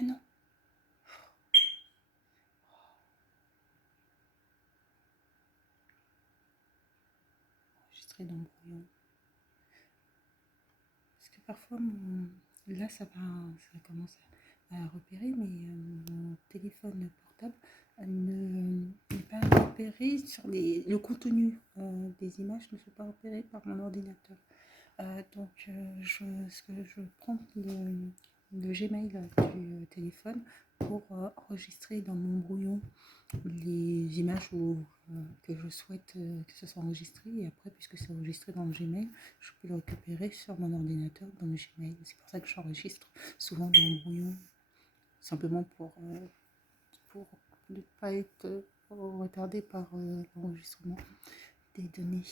Mais non. Enregistrer dans le brouillon. Parce que parfois, là, ça commence à repérer, mais mon téléphone portable n'est pas repéré sur le contenu des images ne sont pas repérés par mon ordinateur. Donc, je prends le Gmail du téléphone pour enregistrer dans mon brouillon les images que je souhaite que ce soit enregistré. Et après, puisque c'est enregistré dans le Gmail, je peux le récupérer sur mon ordinateur dans le Gmail. C'est pour ça que j'enregistre souvent dans le brouillon, simplement pour ne pas être retardé par l'enregistrement des données.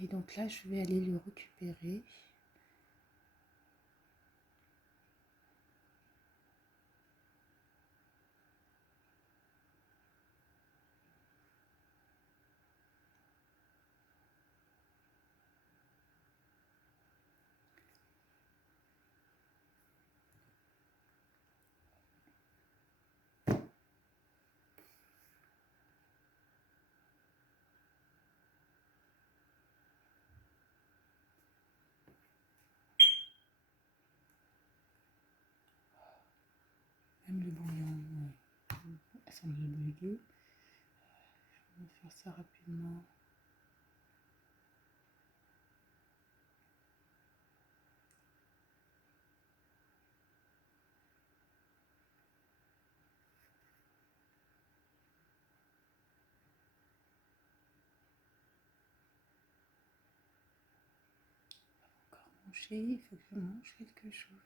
Et donc là, je vais aller le récupérer. Même le brouillon semble bugué. Je vais faire ça rapidement. Encore manger, il faut que je mange quelque chose.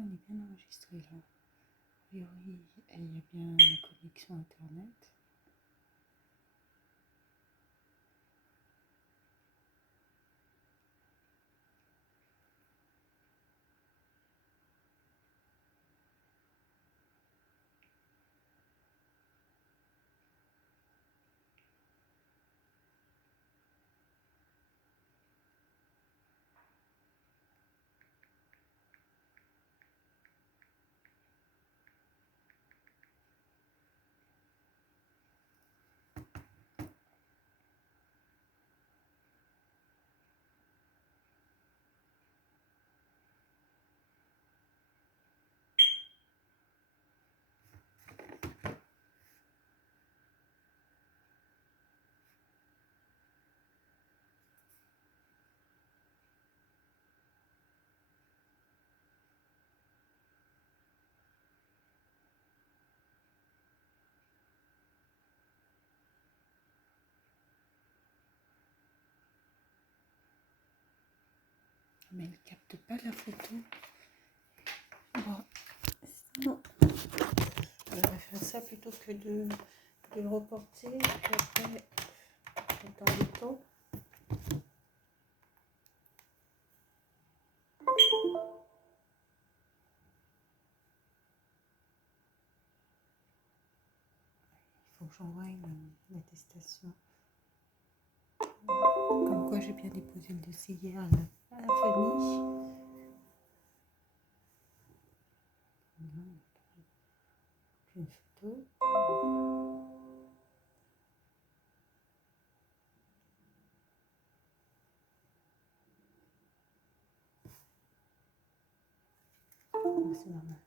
On est bien enregistré là. A priori, il y a bien la connexion internet. Mais elle capte pas la photo. Bon, sinon, je vais faire ça plutôt que de le reporter. Et après, dans le temps. Il faut que j'envoie une attestation. Comme quoi j'ai bien déposé le dossier hier à la famille. Une photo. C'est normal.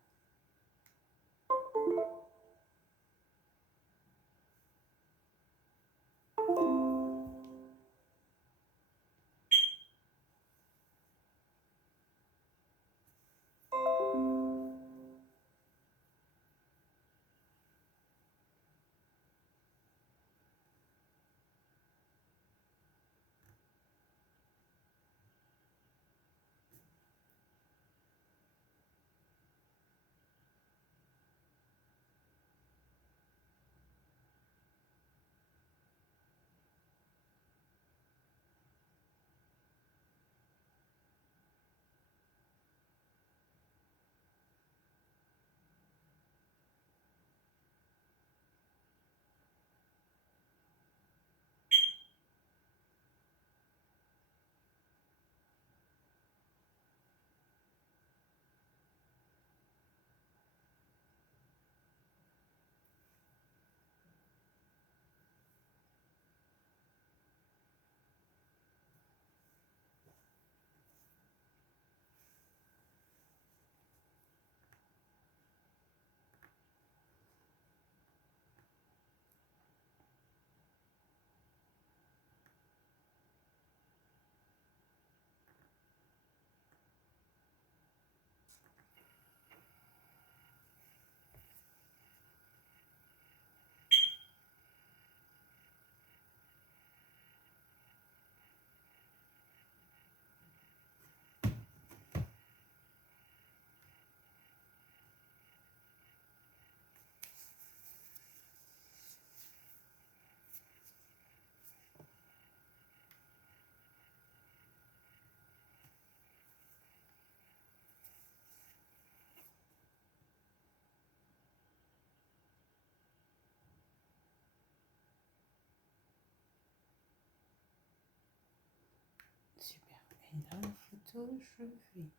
Et là, la photo, je vais la récupérer.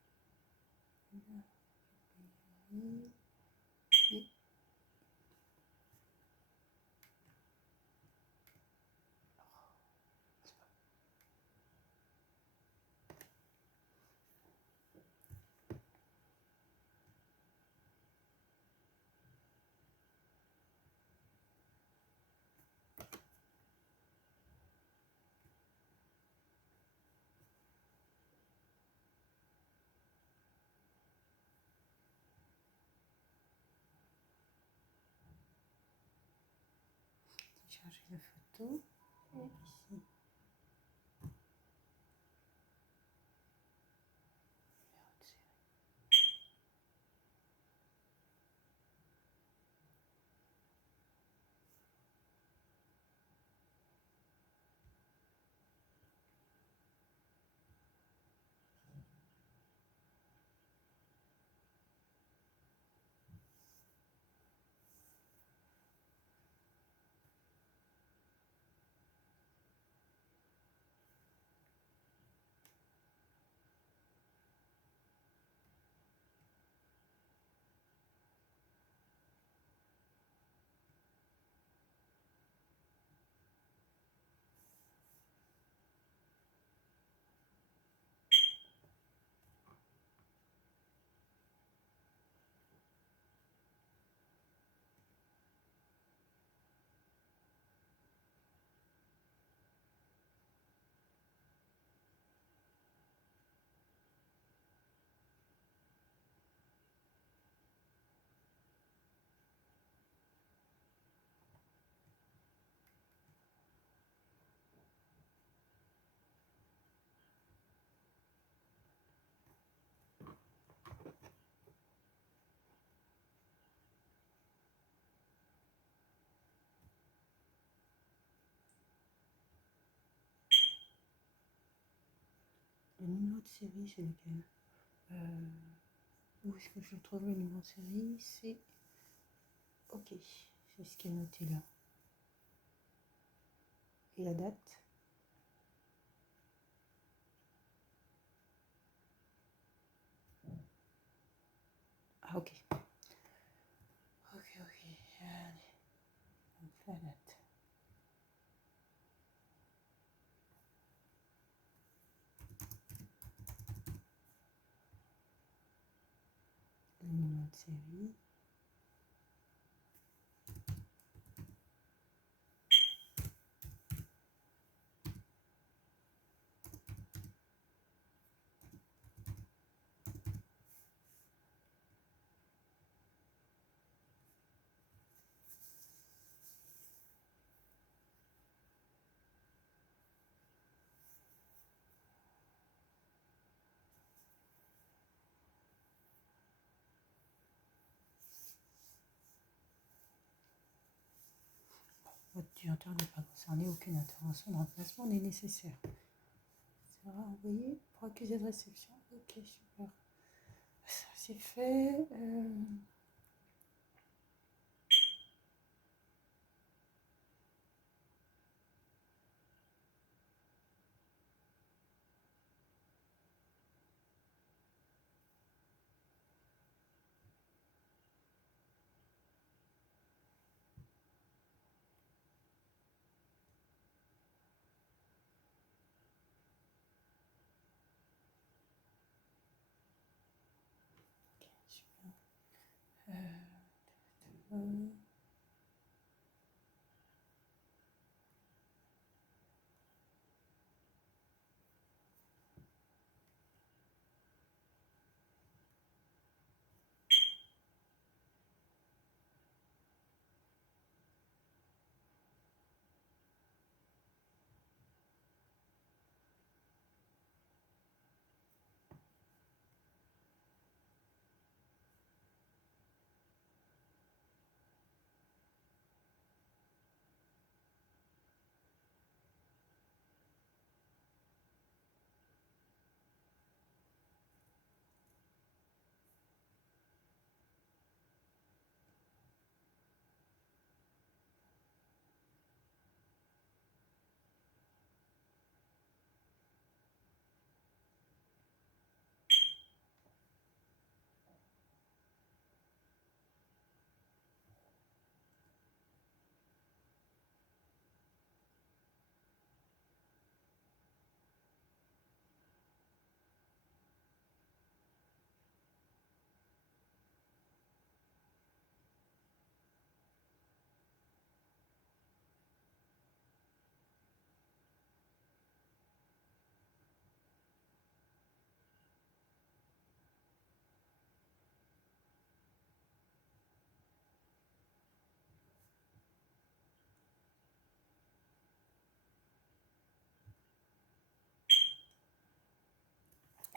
Et télécharger la photo. Et ici, numéro de série. Le numéro de série, c'est lequel? Où est-ce que je trouve le numéro de série? C'est OK, c'est ce qui est noté là. Et la date? Ah, OK. OK, allez, on fait la date. Le numéro de série. Votre utilisateur n'est pas concerné, aucune intervention de remplacement n'est nécessaire. Ça va envoyer pour accuser de réception. OK, super. Ça, c'est fait. OK, super.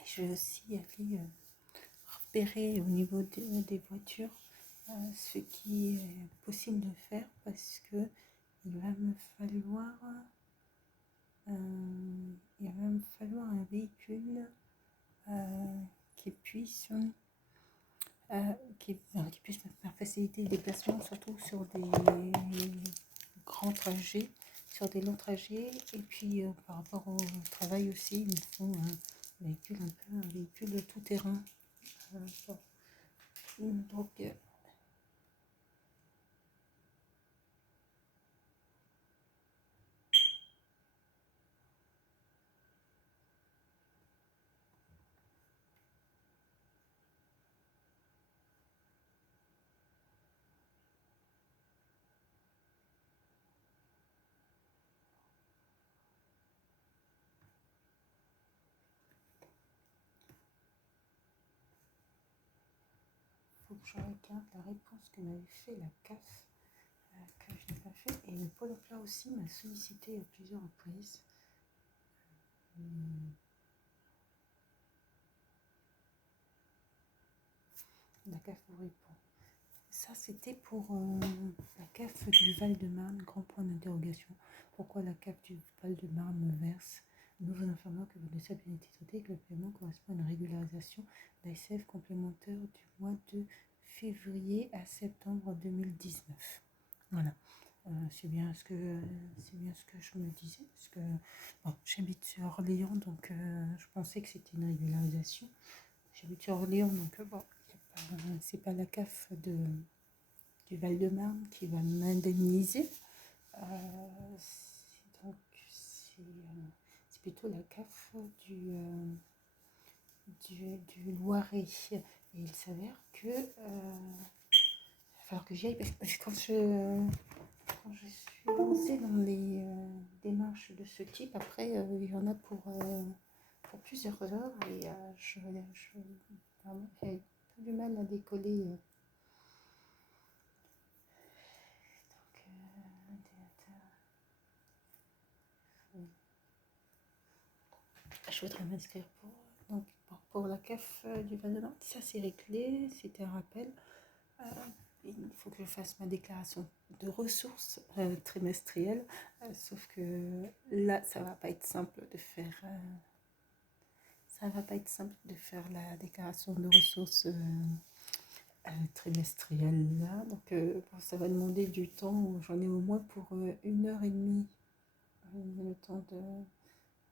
Je vais aussi aller repérer au niveau des voitures ce qui est possible de faire parce que il va me falloir un véhicule qui puisse qui puisse me faire faciliter les déplacements, surtout sur des grands trajets, sur des longs trajets. Et puis par rapport au travail aussi, il me faut un véhicule tout terrain. Bon. Donc faut que je regarde la réponse que m'avait fait la CAF, que je n'ai pas fait. Et le Pôle emploi aussi m'a sollicité à plusieurs reprises. La CAF vous répond. Ça, c'était pour la CAF du Val-de-Marne, grand point d'interrogation. Pourquoi la CAF du Val-de-Marne me verse? Nous vous informons que votre dossier a bien été traité et que le paiement correspond à une régularisation d'ASF complémentaire du mois de février à septembre 2019. Voilà. C'est bien ce que je me disais, parce que bon, j'habite sur Orléans, donc je pensais que c'était une régularisation. J'habite sur Orléans, donc bon, c'est pas la CAF du Val-de-Marne qui va m'indemniser. Donc c'est plutôt la CAF du Loiret. Et il s'avère que il va falloir que j'y aille parce que quand je suis lancée dans les démarches de ce type, après il y en a pour plusieurs heures et vraiment, j'ai du mal à décoller. Je voudrais m'inscrire pour la CAF du Val-de-Marne. Ça, c'est réglé, c'était un rappel. Il faut que je fasse ma déclaration de ressources trimestrielle, sauf que là, ça va pas être simple de faire. Ça va pas être simple de faire la déclaration de ressources trimestrielle là. Donc, bon, ça va demander du temps. J'en ai au moins pour 1 heure et demie. Le temps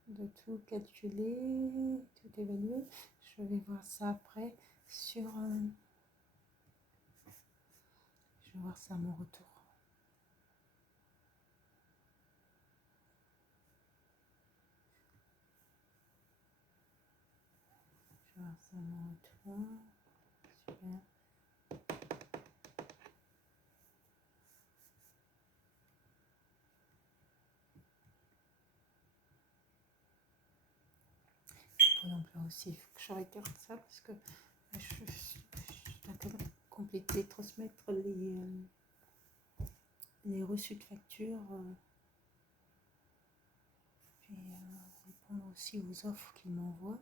de tout calculer, tout évaluer. Je vais voir ça après sur. Je vais voir ça à mon retour. Je vais voir ça à mon retour. Super. Pôle emploi aussi, il faut que je regarde ça parce que je dois quand même compléter, transmettre les reçus de facture, puis répondre aussi aux offres qu'ils m'envoient,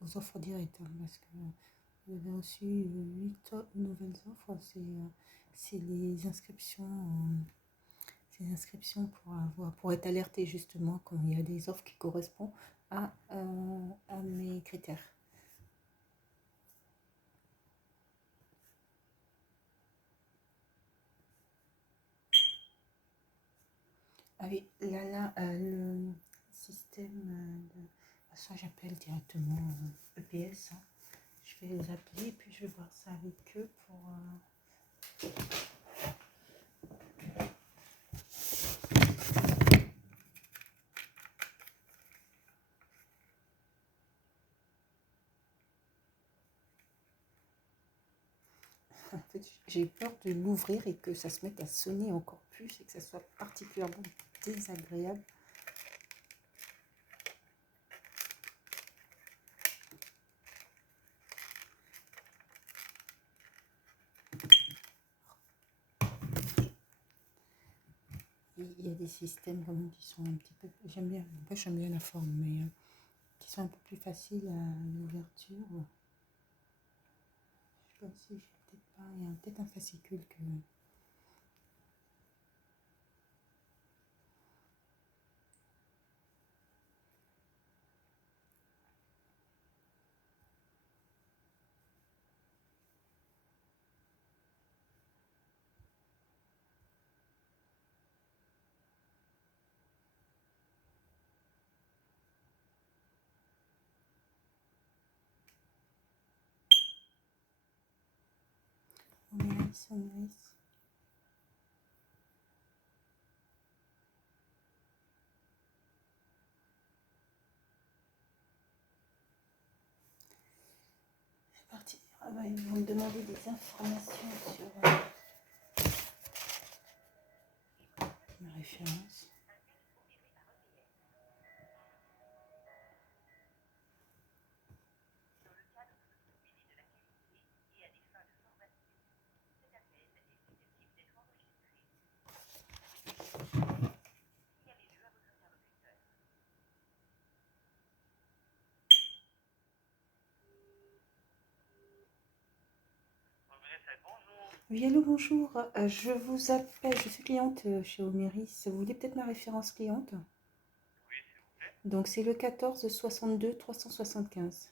aux offres directes, hein, parce que vous avez reçu 8 nouvelles offres, c'est les inscriptions. Ces inscriptions pour être alerté justement quand il y a des offres qui correspondent à mes critères. Ah oui, là, le système ça j'appelle directement EPS. Hein. Je vais les appeler et puis je vais voir ça avec eux pour. En fait, j'ai peur de l'ouvrir et que ça se mette à sonner encore plus et que ça soit particulièrement désagréable. il y a des systèmes quand même qui sont un petit peu... J'aime bien, moi j'aime bien la forme, mais qui sont un peu plus faciles à l'ouverture. Je sais pas si j'ai peut-être pas... Il y a peut-être un fascicule que... Oméris. C'est parti. Ah bah, ils vont me demander des informations sur ma référence. Oui, allô, bonjour. Je vous appelle, je suis cliente chez Oméris. Vous voulez peut-être ma référence cliente? Donc, c'est le 14 62 375.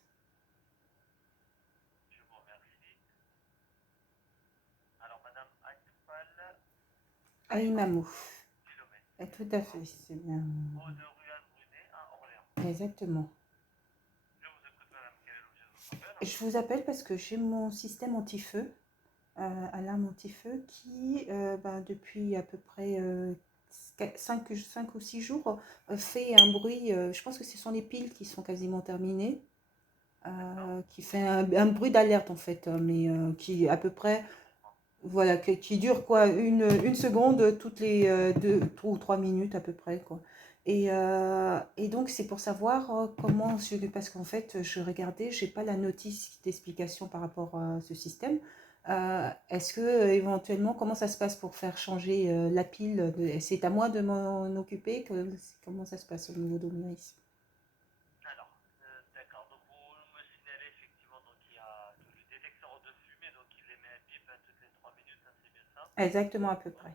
Aïmamou. Tout à fait, c'est bien. Exactement. Je vous appelle parce que j'ai mon système anti-feu, alarme anti-feu, qui, depuis à peu près 5 ou 6 jours, fait un bruit. Je pense que ce sont les piles qui sont quasiment terminées. Qui fait un bruit d'alerte en fait, mais qui à peu près, voilà, qui dure quoi, une seconde toutes les 2 ou 3 minutes à peu près quoi. Et donc c'est pour savoir comment, parce qu'en fait je regardais, j'ai pas la notice d'explication par rapport à ce système. Est-ce que éventuellement comment ça se passe pour faire changer la pile c'est à moi de m'en occuper comment ça se passe au niveau d'Omiris? Exactement à peu près.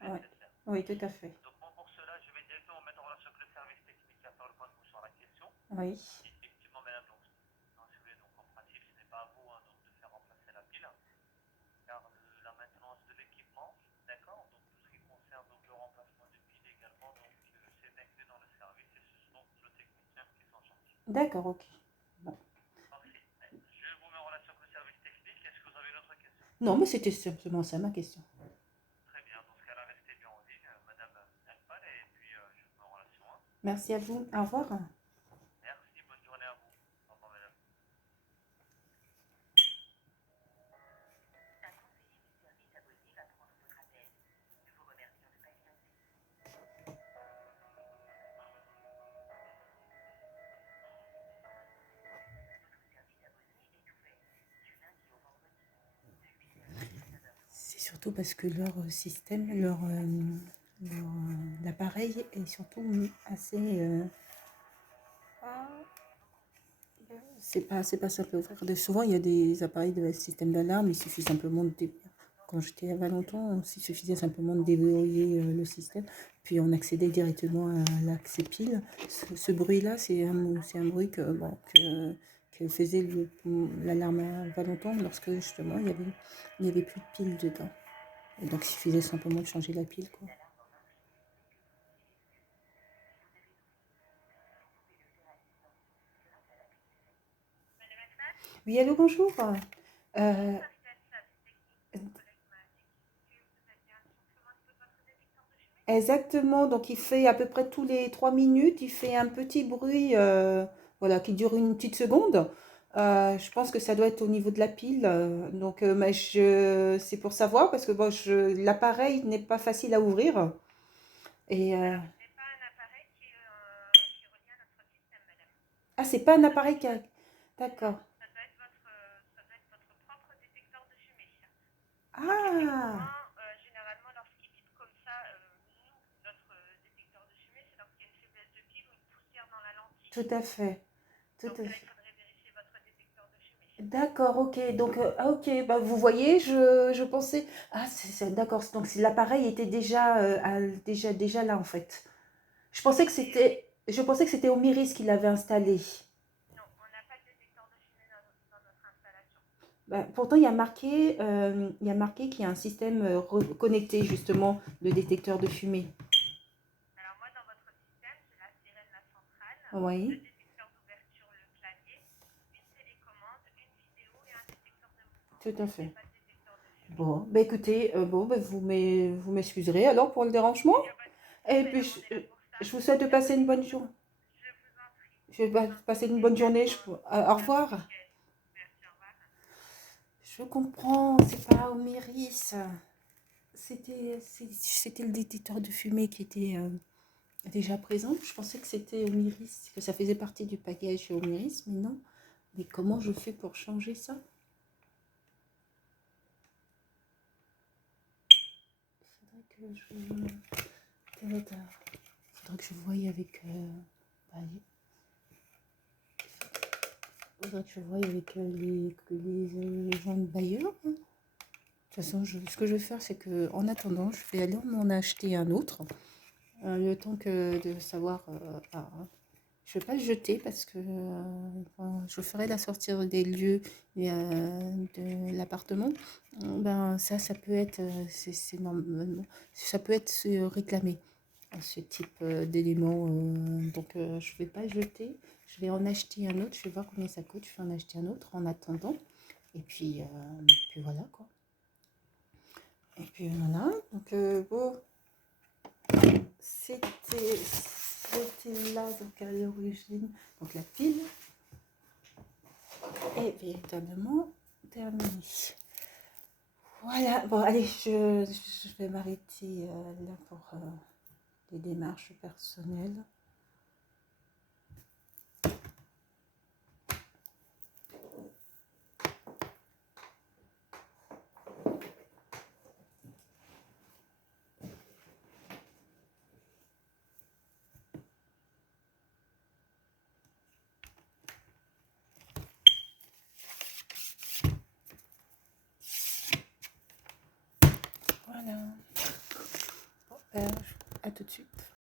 Ouais. Oui, tout à fait. Oui. D'accord, ok. Bon. Non, mais c'était simplement ça ma question. Merci à vous. Au revoir. C'est surtout parce que leur système, l'appareil est surtout assez. C'est pas simple à ouvrir. Souvent, il y a des appareils de système d'alarme, il suffit simplement quand j'étais à Valenton, il suffisait simplement de déverrouiller le système, puis on accédait directement à l'accès pile. Ce bruit-là, c'est un bruit que faisait l'alarme à Valenton lorsque justement il y avait plus de pile dedans. Et donc, il suffisait simplement de changer la pile, quoi. Oui, allô, bonjour. Euh, Exactement, donc il fait à peu près tous les 3 minutes, il fait un petit bruit voilà, qui dure une petite seconde. Je pense que ça doit être au niveau de la pile. Donc, mais c'est pour savoir parce que bon, l'appareil n'est pas facile à ouvrir. Et, ah, c'est pas un appareil qui D'accord. Ah, Généralement, lorsqu'il vibre comme ça, notre détecteur de fumée, c'est lorsqu'il y a une faiblesse de pile ou une poussière dans la lentille. tout à fait. Tout Dans ce à cas-là, il fait. faudrait vérifier votre détecteur de fumée. D'accord, ok. Donc, ok, bah, vous voyez, je pensais. Ah, d'accord. Donc, si l'appareil était déjà là, en fait. Et oui, Je pensais que c'était Omiris qui l'avait installé. non, on n'a pas de détecteur de fumée dans notre installation. Bah, pourtant, il y a marqué qu'il y a un système connecté, justement, de détecteur de fumée. Alors moi, dans votre système, j'ai la sirène, la centrale, le Oui, détecteur d'ouverture, le clavier, une télécommande, une vidéo et un détecteur de mouvement. tout Mais à je n'ai fait. pas de détecteur de fumée. Bon, bah écoutez, vous m'excuserez alors pour le dérangement. Il n'y a pas de souci, Et ben puis, non, on est là pour ça. je vous souhaite de Et passer une bonne prenez journée. Je vous en prie. Je vais Je vous en prie passer une bonne journée. également Au un bon revoir. week-end. Merci, au revoir. Je comprends, c'est pas Omiris. C'était le détecteur de fumée qui était déjà présent. Je pensais que c'était Omiris, que ça faisait partie du package chez Omiris, mais non. Mais comment je fais pour changer ça? Faudrait que faudrait que je voie avec. Bah, faudrait que je voie avec les gens de bailleurs, hein. De toute façon, ce que je vais faire, c'est que en attendant, je vais aller m'en acheter un autre. Le temps que de savoir. Je ne vais pas le jeter parce que quand je ferai la sortir des lieux et, de l'appartement. Ben, ça peut être, ça peut être réclamé, ce type d'éléments. Donc, je ne vais pas le jeter. Je vais en acheter un autre. Je vais voir combien ça coûte. Je vais en acheter un autre en attendant. Et puis voilà quoi. Et puis voilà. Donc, bon, c'était là donc à l'origine. Donc la pile est véritablement terminée. Voilà, bon allez, je vais m'arrêter là pour les démarches personnelles. Voilà. Bon, à tout de suite.